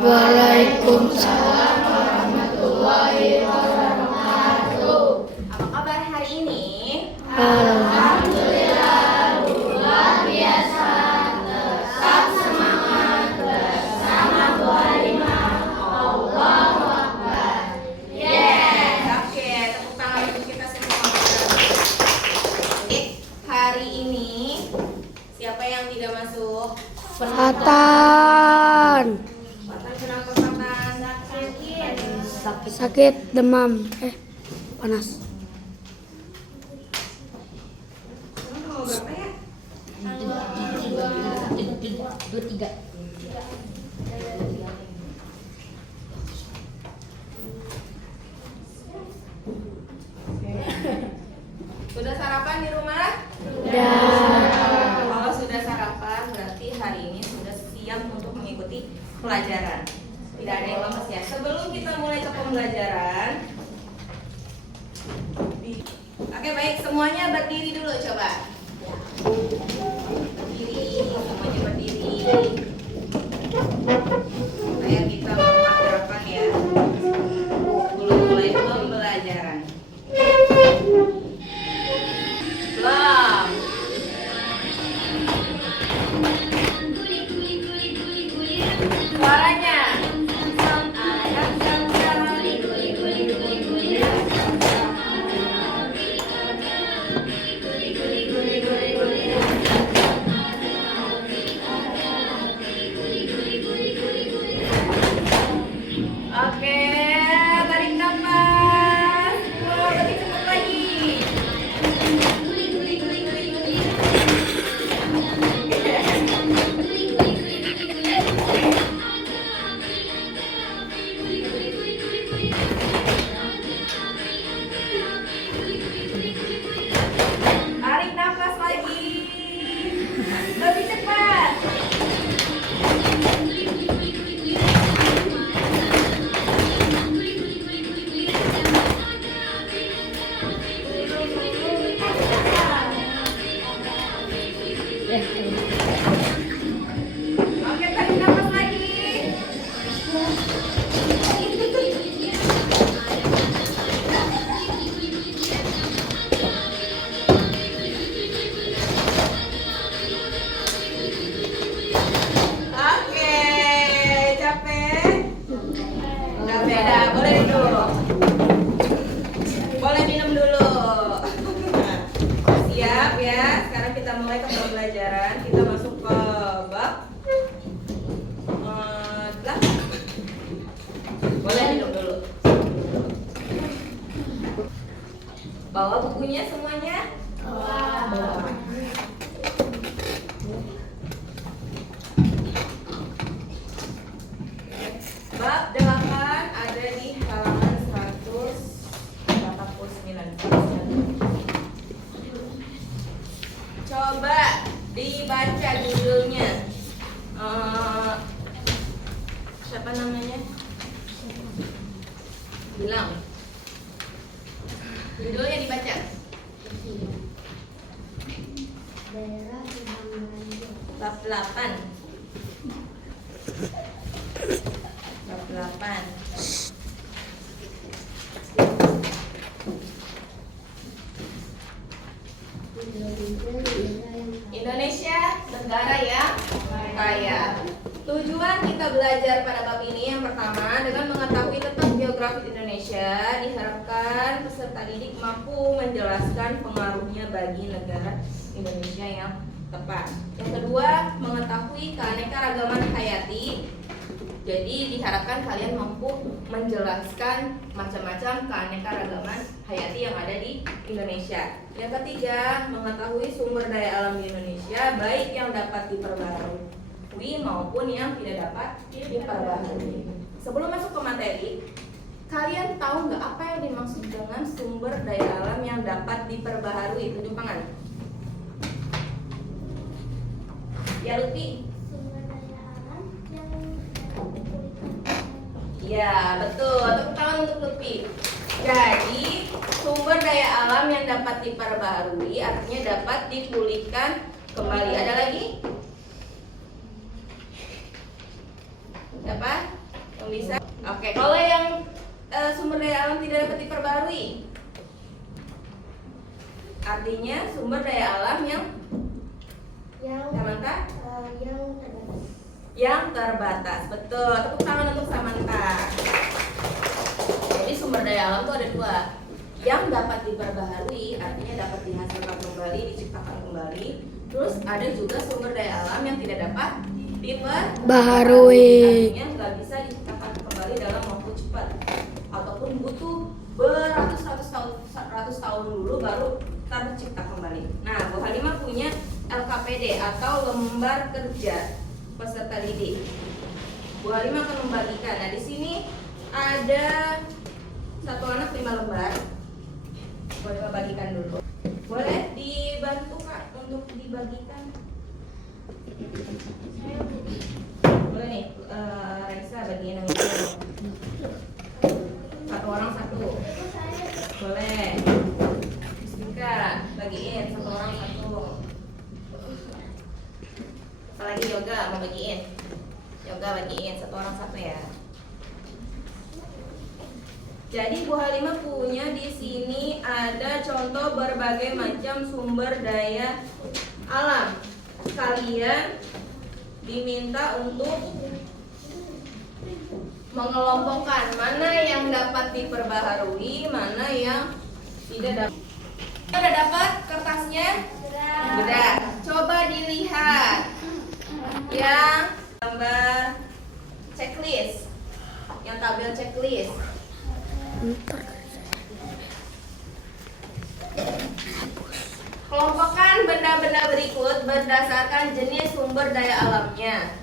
Waalaikumsalam warahmatullahi wabarakatuh. Apa kabar hari ini? Alhamdulillah luar biasa. Tetap semangat bersama Bu Halimah. Allahu Akbar. Yes. Oke, tepuk tangan untuk kita semua. Oke, hari ini siapa yang tidak masuk? Fatan. Fatan kenapa Fatan? Sakit demam. Panas. Mau berapa ya? 23. Sudah sarapan di rumah? Dan Kalau sudah sarapan berarti hari ini sudah siap untuk mengikuti pelajaran. Tidak ada yang lemes ya. Sebelum kita mulai ke pembelajaran, oke baik, semuanya berdiri dulu coba. Berdiri, semuanya berdiri. Supaya kita menguat gerakan ya. Belum mulai pembelajaran. Belum. Suaranya. Oke, tarik nafas. Lebih cepat lagi. Tarik nafas lagi. Lebih cepat. Oke, tarik nafas lagi. Oke, capek? Udah beda, boleh duduk. Boleh minum dulu. Siap ya, sekarang kita mulai ke pembelajaran. Kita masuk ke bab 8. Boleh minum dulu. Bawa bukunya semuanya? Bawa. Bab 8 ada di halaman 189. Coba dibaca judulnya. Siapa namanya? Bilang. Judulnya dibaca. Bab 8. Bab 8. Indonesia negara yang kaya. Tujuan kita belajar pada bab ini yang pertama, dengan mengetahui tentang geografi Indonesia, diharapkan peserta didik mampu menjelaskan pengaruhnya bagi negara Indonesia yang tepat. Yang kedua, mengetahui keanekaragaman hayati. Jadi diharapkan kalian mampu menjelaskan macam-macam keanekaragaman hayati yang ada di Indonesia. Yang ketiga, mengetahui sumber daya alam di Indonesia, baik yang dapat diperbaharui maupun yang tidak dapat diperbaharui. Sebelum masuk ke materi, kalian tahu nggak apa yang dimaksud dengan sumber daya alam yang dapat diperbaharui? Tunjuk tangan. Ya, Lutfi. Ya, betul. Tepuk tangan untuk Lutfi. Jadi, sumber daya alam yang dapat diperbaharui artinya dapat dipulihkan kembali. Ada lagi? Siapa? Belum bisa? Oke, kalau yang sumber daya alam tidak dapat diperbarui, artinya sumber daya alam yang Samantha? Yang terbatas. Betul. Tepuk tangan untuk Samantha. Jadi sumber daya alam itu ada dua. Yang dapat diperbaharui, artinya dapat dihasilkan kembali, diciptakan kembali. Terus ada juga sumber daya alam yang tidak dapat diperbaharui, artinya nggak bisa diciptakan kembali dalam waktu cepat, ataupun butuh beratus tahun dulu baru tercipta kembali. Nah, Bu Halimah punya LKPD atau lembar kerja peserta didik. Bu Halimah akan membagikan. Nah, di sini ada satu anak 5 lembar. Bu Halimah bagikan dulu. Boleh dibantu Kak untuk dibagikan? Boleh nih, Raisa bagiin yang itu. Satu orang satu. Boleh. Bismika bagiin satu orang satu. Apalagi Yoga mau bagiin. Yoga bagiin satu orang satu ya. Jadi Bu Halimah punya di sini ada contoh berbagai macam sumber daya alam. Kalian diminta untuk mengelompokkan mana yang dapat diperbaharui, mana yang tidak dapat. Udah dapat kertasnya? Sudah. Coba dilihat yang gambar checklist, yang tabel checklist. Kelompokkan benda-benda berikut berdasarkan jenis sumber daya alamnya.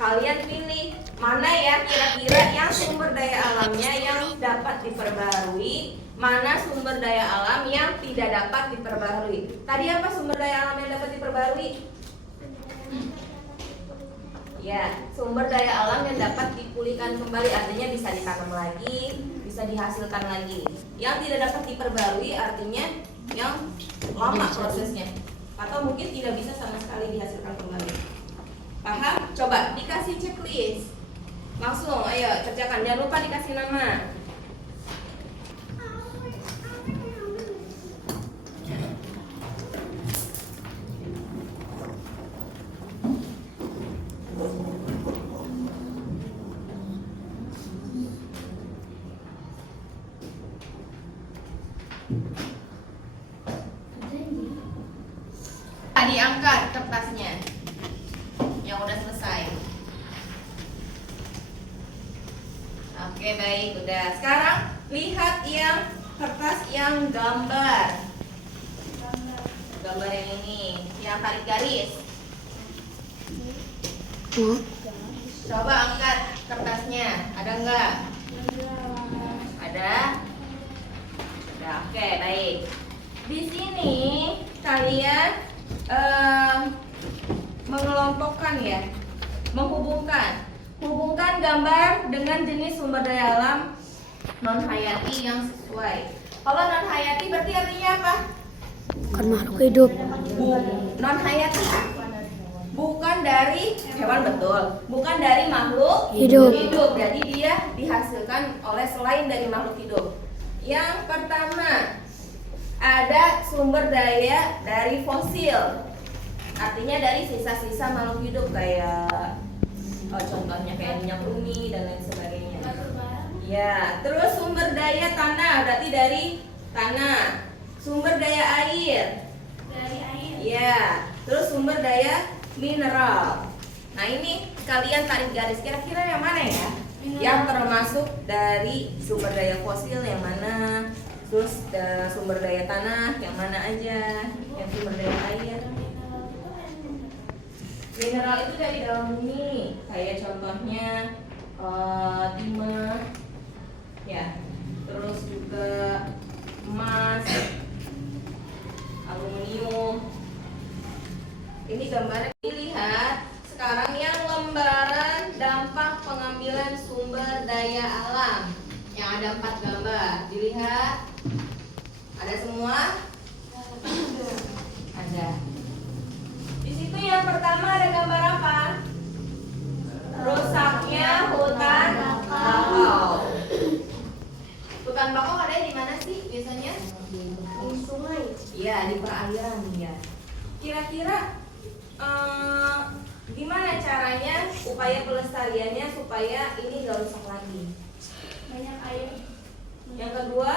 Kalian pilih mana ya kira-kira yang sumber daya alamnya yang dapat diperbaharui, mana sumber daya alam yang tidak dapat diperbaharui. Tadi apa sumber daya alam yang dapat diperbaharui? Ya, sumber daya alam yang dapat dipulihkan kembali, artinya bisa ditanam lagi, bisa dihasilkan lagi. Yang tidak dapat diperbarui artinya yang lama prosesnya, atau mungkin tidak bisa sama sekali dihasilkan kembali. Paham? Coba dikasih checklist. Langsung, ayo kerjakan. Jangan lupa dikasih nama. Diangkat kertasnya yang udah selesai. Oke, baik, udah. Sekarang lihat yang kertas yang gambar yang ini, yang tarik garis. Coba angkat kertasnya, ada nggak? Ada. Udah, oke, baik. Di sini kalian mengelompokkan ya, hubungkan gambar dengan jenis sumber daya alam non hayati yang sesuai. Kalau non hayati berarti artinya apa? Bukan makhluk hidup. Non hayati bukan dari hewan, betul, bukan dari makhluk Hidup. Jadi dia dihasilkan oleh selain dari makhluk hidup. Yang pertama, ada sumber daya dari fosil, artinya dari sisa-sisa makhluk hidup kayak contohnya kayak minyak bumi dan lain sebagainya. Ya, terus sumber daya tanah berarti dari tanah. Sumber daya air. Ya, terus sumber daya mineral. Nah, ini kalian tarik garis kira-kira yang mana ya? Yang termasuk dari sumber daya fosil yang mana? Terus sumber daya tanah yang mana aja? Yang sumber daya air? Mineral itu dari dalam bumi, kayak contohnya timah, ya. Terus juga emas, aluminium. Ini gambarnya. Dilihat sekarang yang lembaran dampak pengambilan sumber daya alam yang ada 4 gambar. Dilihat. Ada semua? Ada. Di situ yang pertama ada gambar apa? Rusaknya hutan eh, gimana caranya upaya pelestariannya supaya ini gak rusak lagi? Banyak air. Yang kedua,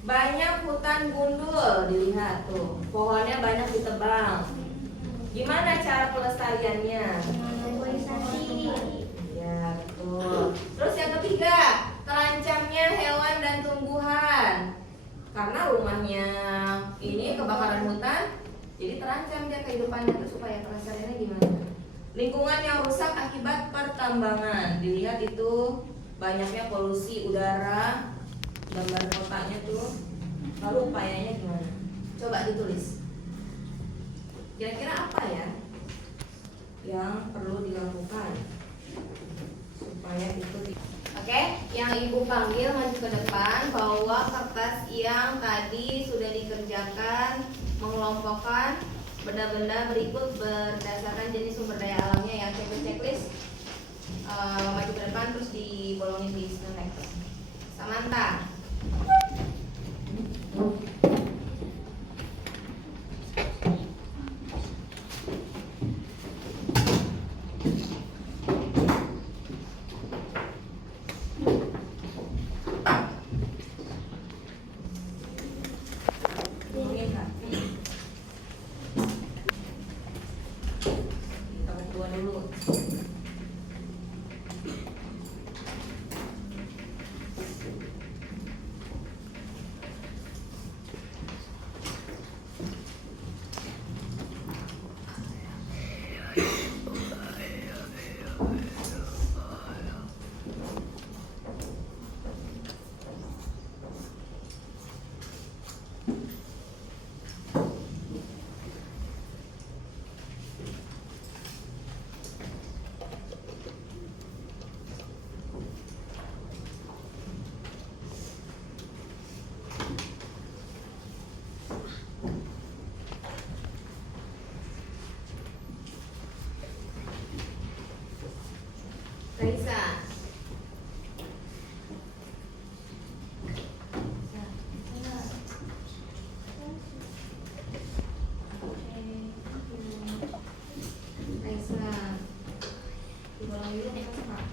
banyak hutan gundul, dilihat tuh, pohonnya banyak ditebang. Gimana cara pelestariannya? Naturalisasi. Ya, betul. Terus yang ketiga, terancamnya hewan dan tumbuhan. Karena rumahnya ini kebakaran hutan, jadi terancam dia kehidupannya. Terus supaya pelestariannya gimana? Lingkungan yang rusak akibat pertambangan. Dilihat itu banyaknya polusi udara, gambar kotanya tuh. Lalu upayanya gimana? Coba ditulis. Kira-kira apa ya yang perlu dilakukan supaya itu Oke, yang ibu panggil maju ke depan, bawa kertas yang tadi sudah dikerjakan, mengelompokkan benda-benda berikut berdasarkan jenis sumber daya alamnya yang checklist. Maju ke depan terus dibolongin di snapback. Samantha. Bolongin, Kak. Kita berdua dulu. Raisa. Raisa. Dibolong dulu kita Kak.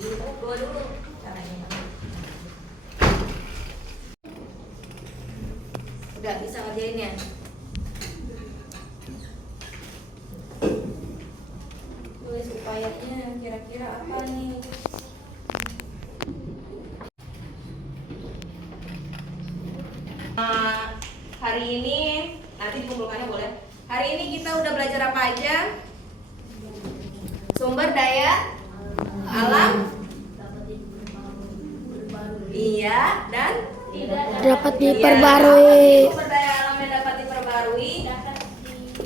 Dilihat dua dulu caranya. Udah bisa ngerjainnya? Tulis upayanya kira-kira apa nih? Hari ini nanti dikumpulkannya boleh. Hari ini kita udah belajar apa aja? Sumber daya alam. Iya, dan dapat diperbarui, sumber daya alam yang dapat diperbarui,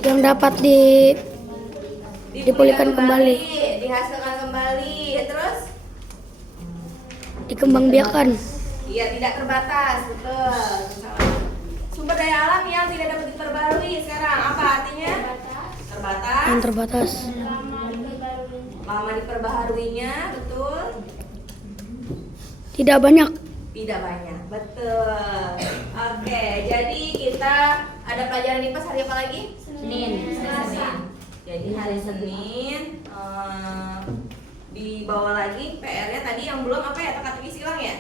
yang dapat dipulihkan kembali, dihasilkan kembali, terus dikembangbiakan. iya tidak terbatas, betul. Sumber daya alam yang tidak dapat diperbarui sekarang apa artinya? Terbatas. Yang terbatas. Lama diperbaharuinya, betul. Tidak banyak. Tidak banyak, betul. Oke, jadi kita ada pelajaran IPA hari apa lagi? Senin. Jadi hari Senin dibawa lagi PR-nya tadi yang belum apa ya, teka-teki silang ya?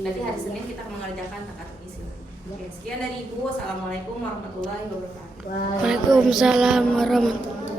Berarti hari Senin kita mengerjakan teka-teki silang. Oke, sekian dari Ibu. Assalamualaikum warahmatullahi wabarakatuh. Waalaikumsalam warahmatullahi